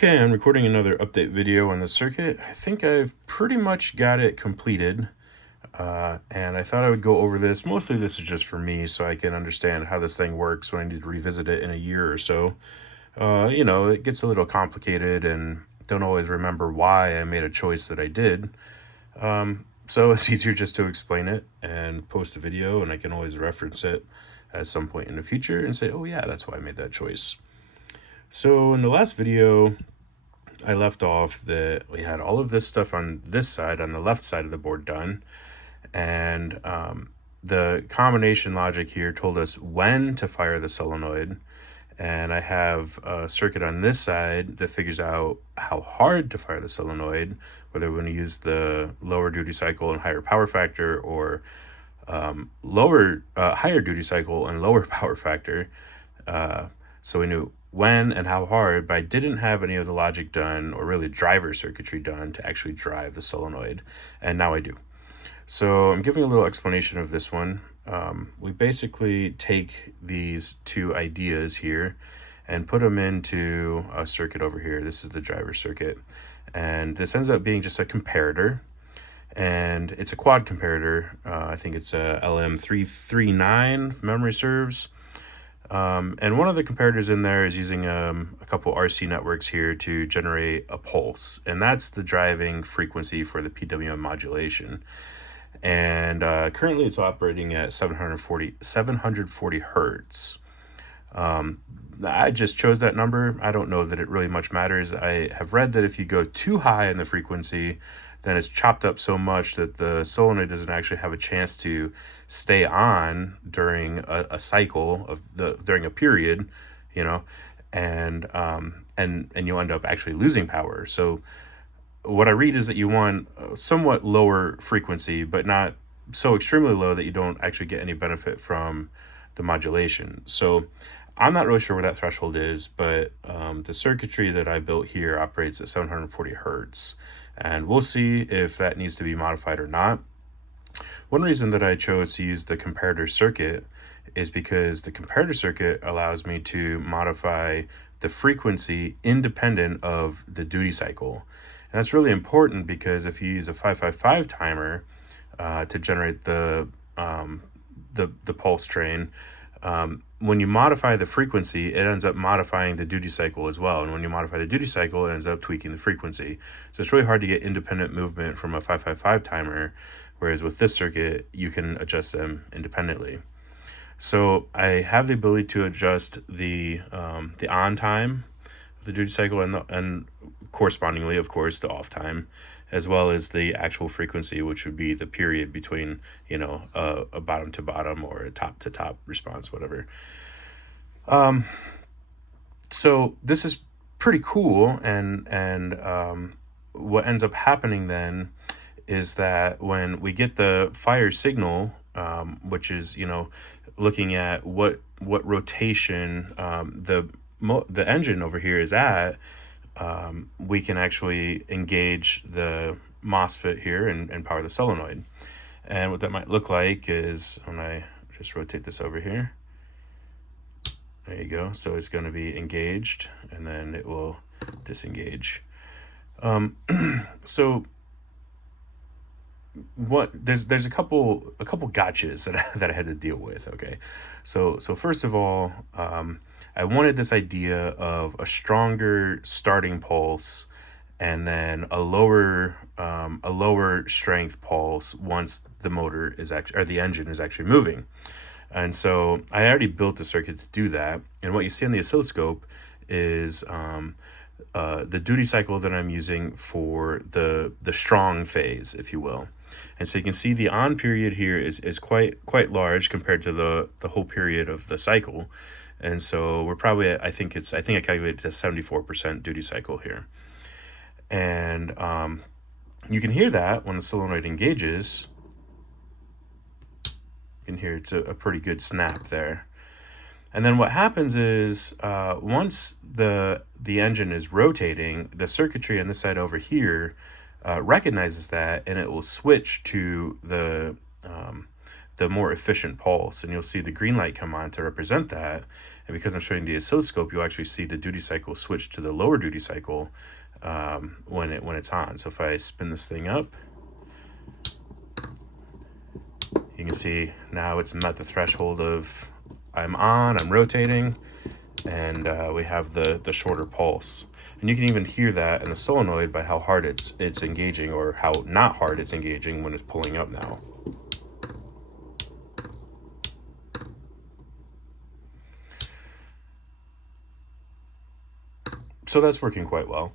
Okay, I'm recording another update video on the circuit. I think I've pretty much got it completed, and I thought I would go over this. Mostly this is just for me so I can understand how this thing works when I need to revisit it in a year or so. It gets a little complicated and don't always remember why I made a choice that I did. So it's easier just to explain it and post a video, and I can always reference it at some point in the future and say, oh yeah, that's why I made that choice. So in the last video, I left off that we had all of this stuff on this side, on the left side of the board done, and the combination logic here told us when to fire the solenoid, and I have a circuit on this side that figures out how hard to fire the solenoid, whether we want to use the lower duty cycle and higher power factor, or higher duty cycle and lower power factor. So we knew when and how hard, but I didn't have any of the logic done or really driver circuitry done to actually drive the solenoid, and now I do. So I'm giving a little explanation of this one. We basically take these two ideas here and put them into a circuit over here. This is the driver circuit, and this ends up being just a comparator, and it's a quad comparator. I think it's a LM339 if memory serves. And one of the comparators in there is using a couple RC networks here to generate a pulse, and that's the driving frequency for the PWM modulation. And currently it's operating at 740 hertz. I just chose that number. I don't know that it really much matters. I have read that if you go too high in the frequency, then it's chopped up so much that the solenoid doesn't actually have a chance to stay on during a cycle of during a period, you know, and you end up actually losing power. So what I read is that you want a somewhat lower frequency, but not so extremely low that you don't actually get any benefit from the modulation. So I'm not really sure where that threshold is, but the circuitry that I built here operates at 740 hertz, and we'll see if that needs to be modified or not. One reason that I chose to use the comparator circuit is because the comparator circuit allows me to modify the frequency independent of the duty cycle. And that's really important because if you use a 555 timer to generate the pulse train, when you modify the frequency, it ends up modifying the duty cycle as well. And when you modify the duty cycle, it ends up tweaking the frequency. So it's really hard to get independent movement from a 555 timer, whereas with this circuit, you can adjust them independently. So I have the ability to adjust the on time of the duty cycle and correspondingly, of course, the off time, as well as the actual frequency, which would be the period between, a bottom to bottom or a top to top response, whatever. So this is pretty cool, and what ends up happening then is that when we get the fire signal, which is, looking at what rotation the engine over here is at, we can actually engage the MOSFET here and power the solenoid. And what that might look like is when I just rotate this over here. There you go. So it's going to be engaged, and then it will disengage. So there's a couple gotchas that I had to deal with. Okay, so first of all, I wanted this idea of a stronger starting pulse and then a lower strength pulse once the motor is actually, or the engine is actually moving. And so I already built the circuit to do that. And what you see on the oscilloscope is the duty cycle that I'm using for the strong phase, if you will. And so you can see the on period here is quite large compared to the whole period of the cycle. And so we're probably at, I think I calculated to 74% duty cycle here. And you can hear that when the solenoid engages. You can hear it's a pretty good snap there. And then what happens is once the engine is rotating, the circuitry on this side over here recognizes that, and it will switch to the the more efficient pulse. And you'll see the green light come on to represent that. And because I'm showing the oscilloscope, you'll actually see the duty cycle switch to the lower duty cycle when it's on. So if I spin this thing up, you can see now it's met the threshold of I'm on, I'm rotating, and we have the shorter pulse. And you can even hear that in the solenoid by how hard it's engaging, or how not hard it's engaging when it's pulling up now. So that's working quite well.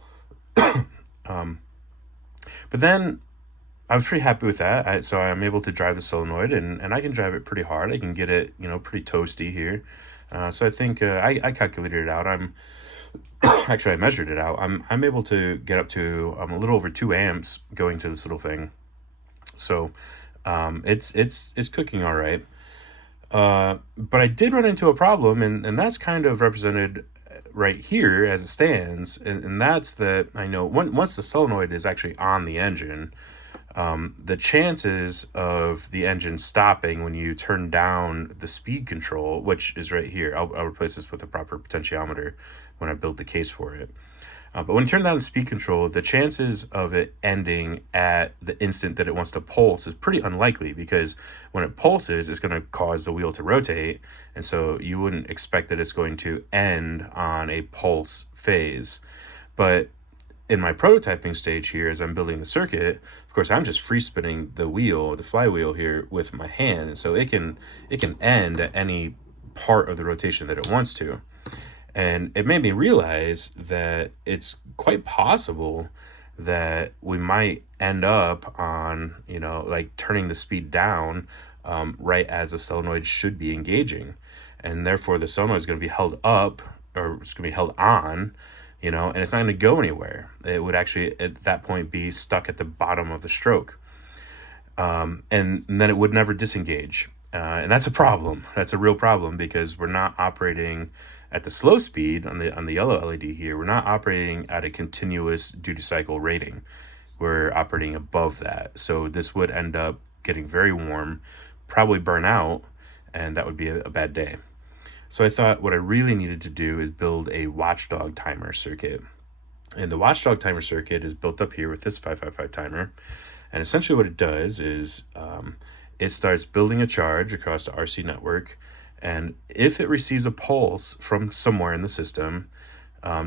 But then I was pretty happy with that. So I'm able to drive the solenoid, and I can drive it pretty hard. I can get it, pretty toasty here. So I think I calculated it out. Actually, I measured it out. I'm able to get up to a little over 2 amps going to this little thing. So it's cooking all right. But I did run into a problem, and that's kind of represented right here as it stands, and that's that I know once the solenoid is actually on the engine, the chances of the engine stopping when you turn down the speed control, which is right here, I'll replace this with a proper potentiometer when I build the case for it. But when you turn down the speed control, the chances of it ending at the instant that it wants to pulse is pretty unlikely, because when it pulses, it's going to cause the wheel to rotate. And so you wouldn't expect that it's going to end on a pulse phase. But in my prototyping stage here, as I'm building the circuit, of course, I'm just free spinning the wheel, the flywheel here with my hand. And so it can end at any part of the rotation that it wants to. And it made me realize that it's quite possible that we might end up on, like turning the speed down right as the solenoid should be engaging. And therefore the solenoid is going to be held up, or it's going to be held on, and it's not going to go anywhere. It would actually at that point be stuck at the bottom of the stroke. And then it would never disengage. And that's a problem. That's a real problem, because we're not operating at the slow speed on the yellow LED here. We're not operating at a continuous duty cycle rating. We're operating above that. So this would end up getting very warm, probably burn out, and that would be a bad day. So I thought what I really needed to do is build a watchdog timer circuit. And the watchdog timer circuit is built up here with this 555 timer. And essentially what it does is it starts building a charge across the RC network. And if it receives a pulse from somewhere in the system,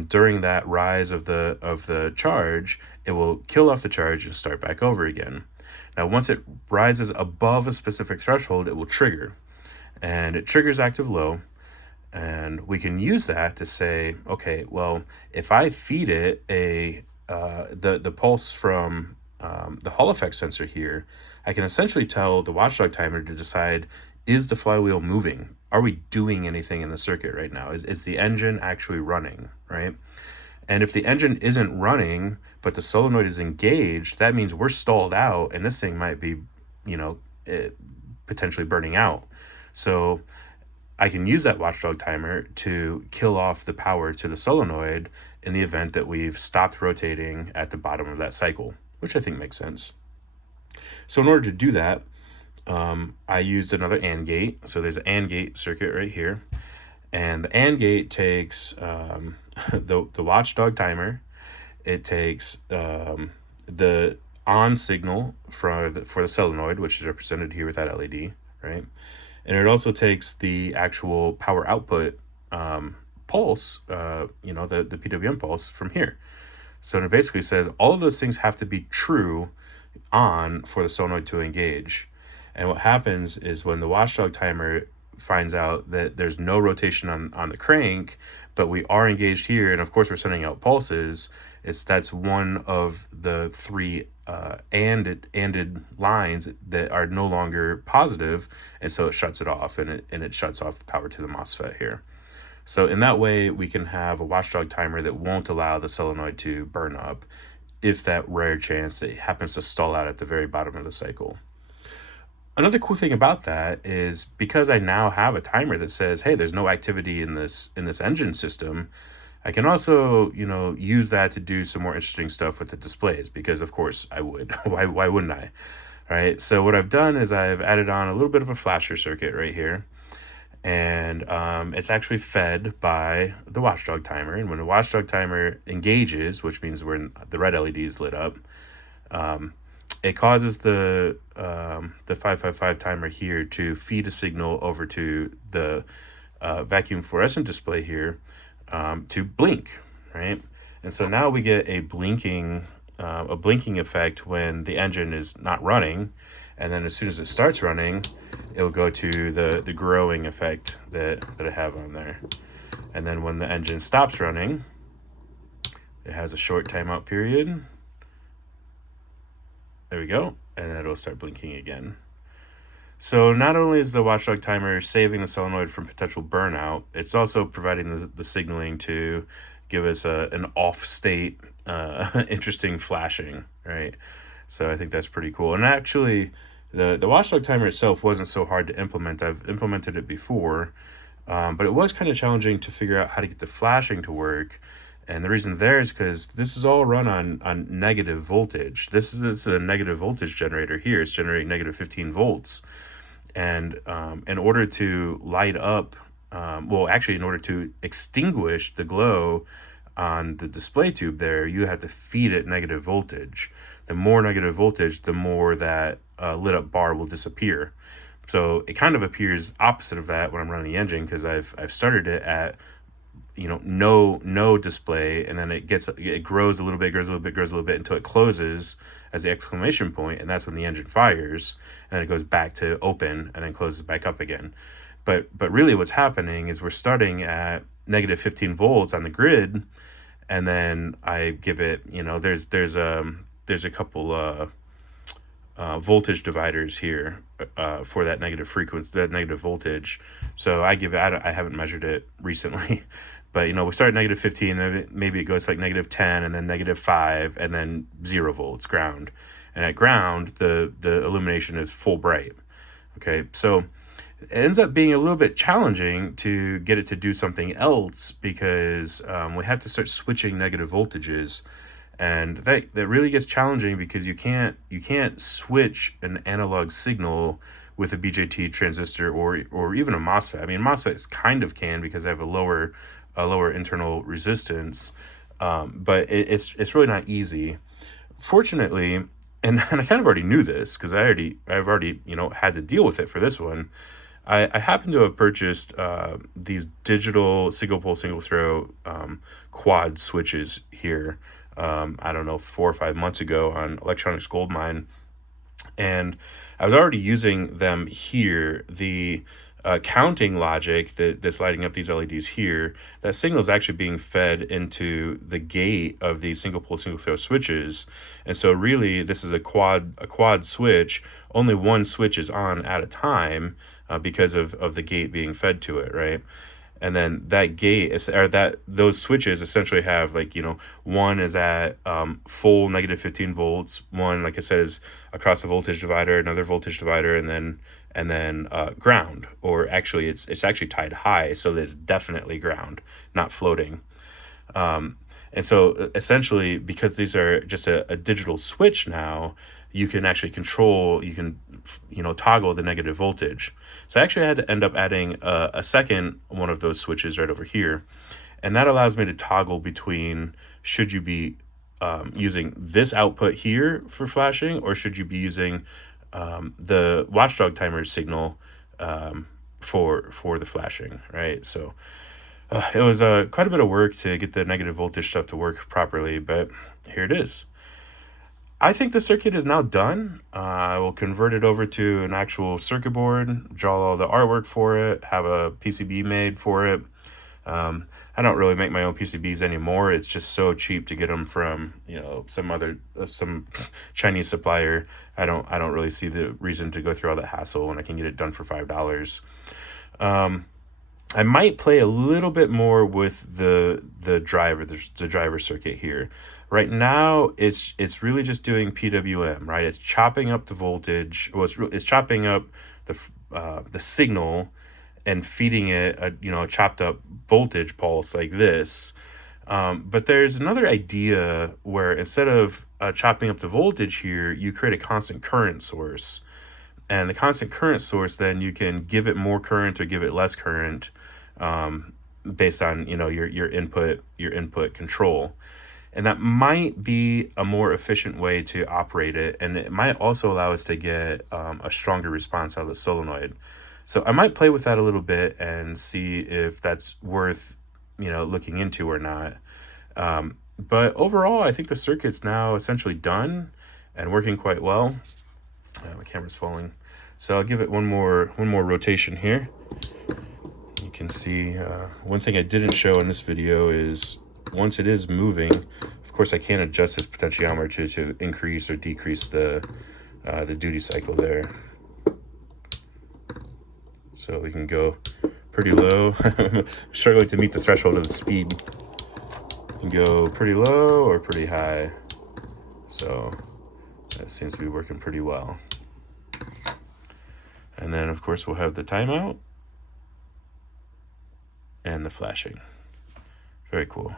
during that rise of the charge, it will kill off the charge and start back over again. Now, once it rises above a specific threshold, it will trigger. And it triggers active low. And we can use that to say, okay, well, if I feed it the pulse from the Hall effect sensor here, I can essentially tell the watchdog timer to decide, is the flywheel moving? Are we doing anything in the circuit right now? Is the engine actually running, right? And if the engine isn't running, but the solenoid is engaged, that means we're stalled out, and this thing might be, potentially burning out. So I can use that watchdog timer to kill off the power to the solenoid in the event that we've stopped rotating at the bottom of that cycle, which I think makes sense. So in order to do that, I used another AND gate. So there's an AND gate circuit right here. And the AND gate takes the watchdog timer. It takes the on signal for the solenoid, which is represented here with that LED, right? And it also takes the actual power output pulse, the PWM pulse from here. So it basically says all of those things have to be true on for the solenoid to engage. And what happens is when the watchdog timer finds out that there's no rotation on the crank, but we are engaged here, and of course we're sending out pulses, that's one of the three anded lines that are no longer positive, and so it shuts it off, and it shuts off the power to the MOSFET here. So in that way, we can have a watchdog timer that won't allow the solenoid to burn up if that rare chance that it happens to stall out at the very bottom of the cycle. Another cool thing about that is because I now have a timer that says, hey, there's no activity in this engine system, I can also, use that to do some more interesting stuff with the displays, because of course I would. Why wouldn't I? right? So what I've done is I've added on a little bit of a flasher circuit right here, and it's actually fed by the watchdog timer. And when the watchdog timer engages, which means when the red LED is lit up, it causes the 555 timer here to feed a signal over to the vacuum fluorescent display here, to blink, right? And so now we get a blinking effect when the engine is not running, and then as soon as it starts running, it will go to the growing effect that I have on there. And then when the engine stops running, it has a short timeout period. There we go, and then it'll start blinking again. So not only is the watchdog timer saving the solenoid from potential burnout, it's also providing the signaling to give us an off state, interesting flashing, right? So I think that's pretty cool. And actually, the watchdog timer itself wasn't so hard to implement. I've implemented it before, but it was kind of challenging to figure out how to get the flashing to work. And the reason there is because this is all run on negative voltage. This is a negative voltage generator here. It's generating negative 15 volts. And in order to light up, in order to extinguish the glow on the display tube there, you have to feed it negative voltage. The more negative voltage, the more that lit up bar will disappear. So it kind of appears opposite of that when I'm running the engine, because I've started it at no display, and then it grows a little bit, grows a little bit until it closes as the exclamation point, and that's when the engine fires, and then it goes back to open and then closes back up again. But really what's happening is we're starting at negative 15 volts on the grid, and then I give it, there's a couple voltage dividers here for that negative frequency, that negative voltage. So I haven't measured it recently, but we start at negative 15, maybe it goes to like negative 10, and then negative 5, and then 0 volts ground. And at ground, the illumination is full bright. Okay, so it ends up being a little bit challenging to get it to do something else, because we have to start switching negative voltages. And that really gets challenging, because you can't switch an analog signal with a BJT transistor or even a MOSFET. I mean, MOSFETs kind of can, because they have a lower internal resistance, but it's really not easy. Fortunately, and I kind of already knew this, because I've already had to deal with it for this one. I happen to have purchased these digital single pole single throw quad switches here. I don't know, 4 or 5 months ago on Electronics Goldmine, and I was already using them here. The counting logic that's lighting up these LEDs here, that signal is actually being fed into the gate of these single pole single throw switches. And so really this is a quad switch. Only one switch is on at a time, because of the gate being fed to it, right? And then that gate is, or that those switches essentially have, like, one is at full negative 15 volts, one, like I said, is across a voltage divider, another voltage divider, and then ground. Or actually it's actually tied high, so that it's definitely ground, not floating. And so essentially, because these are just a digital switch now, you can actually control, toggle the negative voltage. So I actually had to end up adding a second one of those switches right over here. And that allows me to toggle between, should you be using this output here for flashing, or should you be using the watchdog timer signal for the flashing, right? So it was quite a bit of work to get the negative voltage stuff to work properly, but here it is. I think the circuit is now done. I will convert it over to an actual circuit board, draw all the artwork for it, have a PCB made for it. I don't really make my own PCBs anymore. It's just so cheap to get them from some Chinese supplier. I don't really see the reason to go through all that hassle when I can get it done for $5. I might play a little bit more with the driver circuit here. Right now, it's really just doing PWM, right? It's chopping up the voltage. Well, it's chopping up the signal and feeding it a chopped up voltage pulse like this. But there's another idea where instead of chopping up the voltage here, you create a constant current source. And the constant current source, then you can give it more current or give it less current, based on, your input control. And that might be a more efficient way to operate it, and it might also allow us to get a stronger response out of the solenoid. So I might play with that a little bit and see if that's worth, looking into or not. But overall, I think the circuit's now essentially done and working quite well. My camera's falling, so I'll give it one more rotation here. You can see, one thing I didn't show in this video is once it is moving, of course I can't adjust this potentiometer to increase or decrease the duty cycle there. So we can go pretty low. Struggling to meet the threshold of the speed. You can go pretty low or pretty high. So that seems to be working pretty well. And then of course we'll have the timeout and the flashing. Very cool.